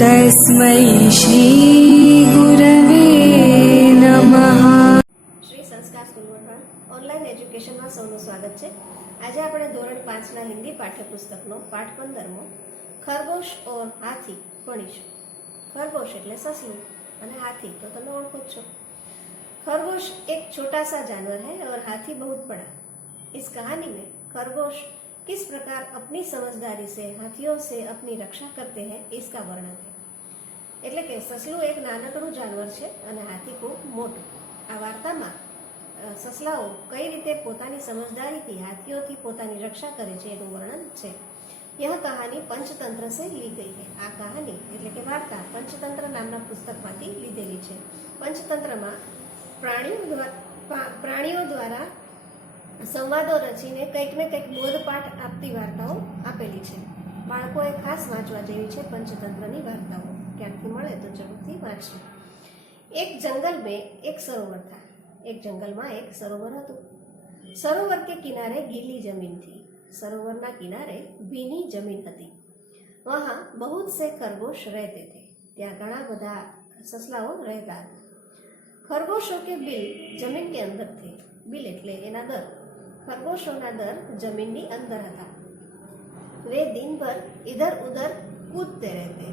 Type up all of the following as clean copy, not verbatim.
तस्मै श्रीगुरवे नमः। શ્રી સંસ્કાર સ્કૂલ વઢવાણ ઓનલાઈન એજ્યુકેશનમાં સૌનું સ્વાગત છે। આજે આપણે ધોરણ 5ના હિન્દી પાઠ્યપુસ્તકનો પાઠ 15મો ખરગોશ ઓર હાથી ભણીશું। खरगोश એટલે સસલું અને હાથી તો તમે ઓળખો જ છો। खरगोश एक छोटा सा जानवर है और हाथी बहुत बड़ा। इस कहानी में खरगोश किस प्रकार अपनी समझदारी से हाथियों से अपनी रक्षा करते हैं इसका वर्णन है। એટલે કે સસલું એક નાનકડું જાનવર છે અને હાથી ખૂબ મોટું। આ વાર્તામાં સસલાઓ કઈ રીતે પોતાની સમજદારીથી હાથીઓથી પોતાની રક્ષા કરે છે એનું વર્ણન છે। यह कहानी पंचतंत्र से ली गई है। आ कहानी એટલે કે વાર્તા પંચતંત્ર નામના પુસ્તકમાંથી લીધેલી છે। પંચતંત્રમાં પ્રાણીઓ દ્વારા સંવાદો રચીને કંઈક ને કંઈક બોધપાઠ આપતી વાર્તાઓ આપેલી છે। બાળકોએ ખાસ વાંચવા જેવી છે પંચતંત્રની વાર્તાઓ। ક્યાંકથી મળે તો જરૂરથી વાંચજો। एक जंगल में एक सरोवर था। एक जंगल में एक सरोवर હતું। सरोवर के किनारे गीली जमीन थी। सरोवरना किनारे भीनी जमीन હતી। वहाँ बहुत से खरगोश रहते थे। ત્યાં ઘણા બધા સસલાઓ રહેતા હતા। खरगोशों के बिल जमीन के अंदर थे। बिल એટલે એના દર। खरगोशोना दर जमीनની અંદર હતા। वे दिन भर इधर उधर कूदते रहते।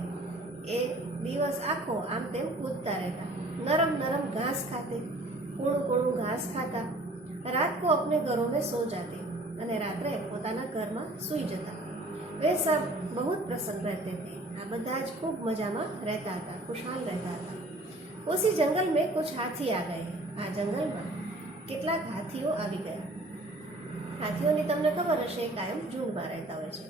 એ દિવસ આખો આમ તેમ કૂદતા રહેતા। नरम नरम घास खाते, कूणु कूणु घास खाता। रात को अपने घरों में सो जाते અને રાત્રે પોતાના ઘરમાં સૂઈ જતા। वे सब बहुत प्रसन्न रहते थे। આ બધા જ ખૂબ મજામાં રહેતા હતા, ખુશહાલ રહેતા હતા। उसी जंगल में कुछ हाथी आ गए। આ જંગલમાં કેટલાક હાથીઓ આવી ગયા। હાથીઓની તમને ખબર હશે કાયમ ઝુંડમાં રહેતા હોય છે।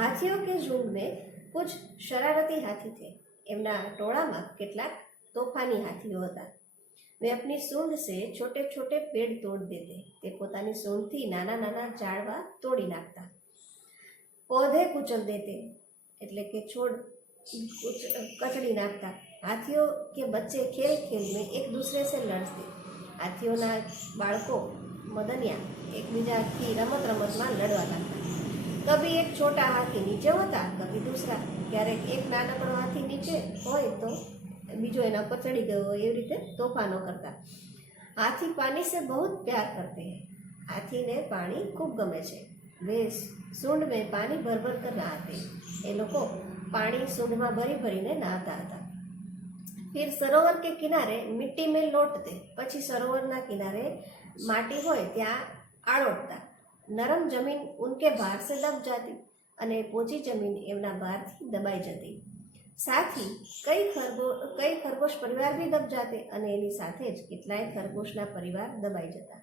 હાથીઓ કે झुंड में कुछ शरारती हाथी थे। એમના ટોળામાં કેટલાક તોફાની હાથીઓ હતા। वे अपनी सूंड से छोटे छोटे पेड़ तोड़ देते। તે પોતાની सूंडથી નાના નાના ઝાડવા તોડી નાખતા। पौधे कुचल देते એટલે કે છોડ કચડી નાખતા। हाथियों के बच्चे खेल खेल में एक दूसरे से लड़ते। हाथियोना बाळको मदनिया एकबीजाથી રમત રમતમાં લડવા લાગતા। कभी एक छोटा हाथी नीचे होता, कभी दूसरा। ક્યારેક એક નાનકડો હાથી નીચે હોય તો બીજો એના પર ચડી ગયો હોય એવી રીતે તોફાનો કરતા। હાથી પાણી से बहुत प्यार करते हैं। હાથીને પાણી ખૂબ ગમે છે। वे सूंड में पानी भर भर कर नहाते। એ લોકો પાણી सूंडમાં ભરી ભરીને નહાતા હતા। फिर सरोवर के किनारे मिट्टी में लौटते। પછી સરોવરના કિનારે માટી હોય ત્યાં આળોટતા। नरम जमीन उनके भार से दब जाती અને પોચી જમીન એમના ભારથી દબાઈ જતી। साथ ही कई खरगोश परिवार भी दब जाते અને એની સાથે જ કેટલાય ખરગોશના પરિવાર દબાઈ જતા।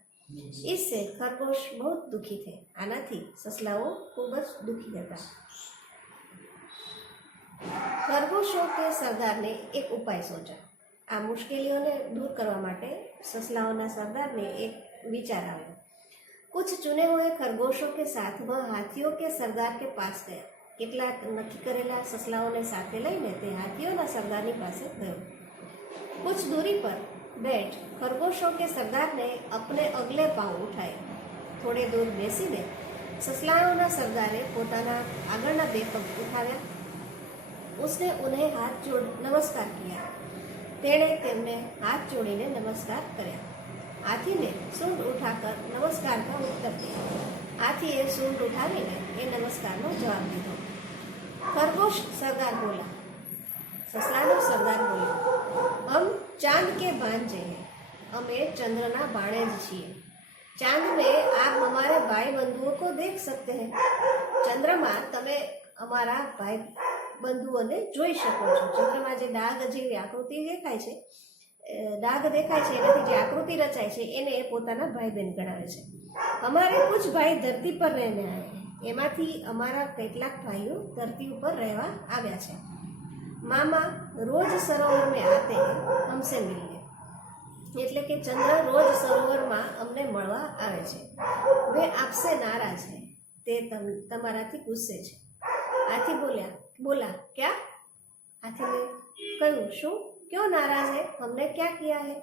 इससे खरगोश बहुत दुखी थे। આનાથી સસલાઓ ખૂબ જ દુખી હતા। खरगोशों के सरदार ने एक उपाय सोचा। આ મુશ્કેલીઓને દૂર કરવા માટે સસલાઓના સરદારને એક વિચાર આવ્યો। कुछ चुने हुए खरगोशों के साथ वह हाथियों के सरदार के पास गया। કેટલાક નક્કી કરેલા સસલાઓને સાથે લઈને તે હાથીઓના સરદારની પાસે ગયો। कुछ दूरी पर बैठ खरगोशों के सरदार ने अपने अगले पांव उठाए। थोड़े दूर બેસીને સસલાઓના સરદારે પોતાના આગળના બે પગ ઉઠાવ્યા। उसने उन्हें हाथ जोड़ नमस्कार किया। તેણે તેમને હાથ જોડીને નમસ્કાર કર્યા। हाथी ने सूंड उठाकर नमस्कार का उत्तर दिया। हाथीए सूंड उठावीने ए नमस्कारનો જવાબ દીધો। खरगोश सरदार बोला। ससलानो सरदार बोला, हम चांद के भांजे हैं। हमें चंद्रना बाणे જ છીએ। चांद में आप हमारे भाई बंधुओं को देख सकते हैं। चंद्रमा તમે અમારા ભાઈ બંધુઓને જોઈ શકો છો। ચંદ્रमा જે ડાઘ જેવી આકૃતિ દેખાય છે, डाग देखाय छे एनाथी जे आकृति रचाय छे एने पोताना भाई बहन गणावे छे। हमारे कुछ भाई धरती पर रहने आए हैं। एमांथी अमारा કેટલાક भाईओ धरती पर रहवा आव्या छे। मामा रोज सरोवर में आते हैं हमसे मिलने। એટલે કે ચંદ્ર રોજ સરોવરમાં અમને મળવા આવે છે। वे आपसे नाराज है। તે તમારાથી ગુસ્સે છે। હાથી बोला क्या? હાથીને કહ્યું શું? क्यों नाराज है? हमने क्या किया है?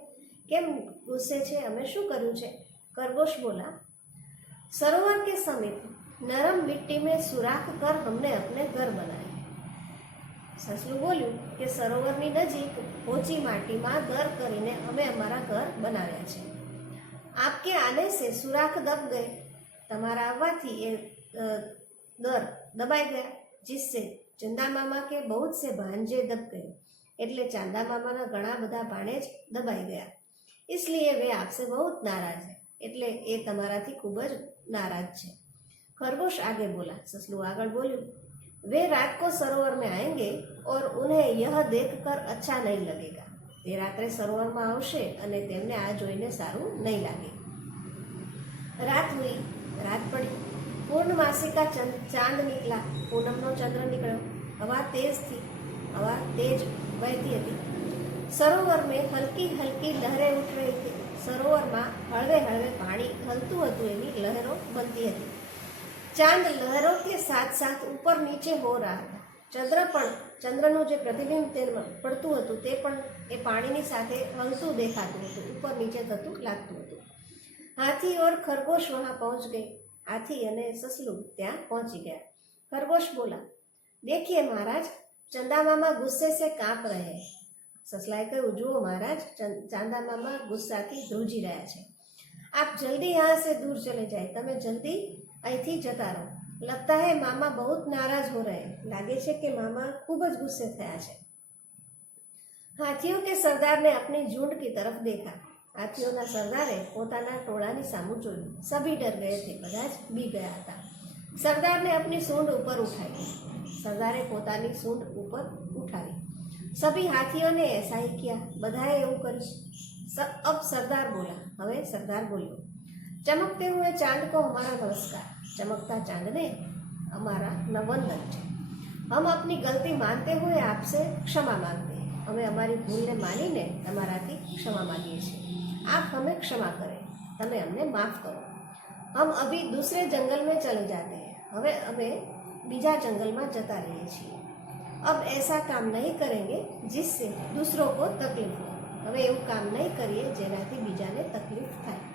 केम गुस्से छे? हमें शू कर्યું છે? खरगोश बोला, सरोवर के समीप नरम मिट्टी में सुराख कर हमने अपने घर बनाए। સસલું બોલ્યું કે સરોવરની નજીક પોચી માટીમાં દર કરીને અમે અમારા ઘર બનાવ્યા છે. આપકે આને સે સુરાખ દબ ગए, તમારા આવવાથી એ દર દબાઈ ગયા. जिससे चंदा मामा के बहुत से भांजे दब गए, એટલે ચાંદા મામાના ઘણા બધા ભાણેજ દબાઈ ગયા. इसलिए वे आपसे बहुत नाराज है, એટલે એ તમારાથી ખૂબ જ નારાજ છે. खरगोश आगे बोला, ससलू આગળ બોલ્યું, वे रात को सरोवर में आएंगे और उन्हें यह देखकर अच्छा नहीं लगेगा. તે રાત્રે સરોવરમાં આવશે અને તેમને આ જોઈને સારું નહીં લાગે. रात हुई, रात पड़ी, पूर्णमासी का चांद निकला, पूनमનો ચંદ્ર નીકળ્યો. हवा तेज थी, हवा तेज बहती હતી. सरोवर में हल्की हल्की लहरें उठ रही थी. सरोवરમાં હળવે હળવે પાણી હલતું હતું એવી લહેરો બનતી હતી. चांद लहरों के साथ साथ ऊपर नीचे हो रहा था. ચંદ્ર પણ ચંદ્રનું જે પ્રતિબિંબ તેમાં પડતું હતું તે પણ એ પાણીની સાથે હલતું દેખાતું હતું, ઉપર નીચે થતું લાગતું હતું. हाथी और खरगोश वहां पहुंच गए. हाथी અને સસલું ત્યાં પહોંચી ગયા. खरगोश बोला, देखिए महाराज, चंदा मामा गुस्से से कांप रहे हैं. સસલાએ કહ્યું, જુઓ મહારાજ, ચાંદા મામા ગુસ્સાથી ધ્રુજી રહ્યા છે. આપ જલ્દી यहाँ से दूर चले जाए, તમે જલ્દી અહીંથી જતા રહો. लगता है मामा बहुत नाराज हो रहे हैं, लागे છે કે મામા ખૂબ જ ગુસ્સે થયા છે. हाथियों के सरदार ने अपनी झुंड की तरफ देखा. હાથીઓના સરદારે પોતાના ટોળાની સામું જોયું. સભી ડર ગયે થે, બધા જ બી ગયા હતા. સરદારને अपनी सूंड ऊपर उठाई. સરદારે પોતાની સૂંઢ ઉપર ઉઠાવી. સભી હાથીઓ ને ऐसा ही किया, બધાએ એવું કર્યું. अब सरदार बोला, હવે સરદાર બોલ્યો, चमकते हुए चांद को हमारा नमस्कार. चमकता चांद ने हमारा वंदन છે. हम अपनी गलती मानते हुए आपसे क्षमा मांगते हैं. અમે અમારી ભૂલને માનીને તમારાથી ક્ષમા માંગીએ છીએ. आप हमें क्षमा करें, તમે અમને માફ કરો. हम अभी दूसरे जंगल में चले जाते हैं. હવે અમે બીજા જંગલમાં જતા રહીએ છીએ. अब ऐसा काम नहीं करेंगे जिससे दूसरों को तकलीफ हो. હવે એવું કામ નહીં કરીએ જેનાથી બીજાને તકલીફ થાય.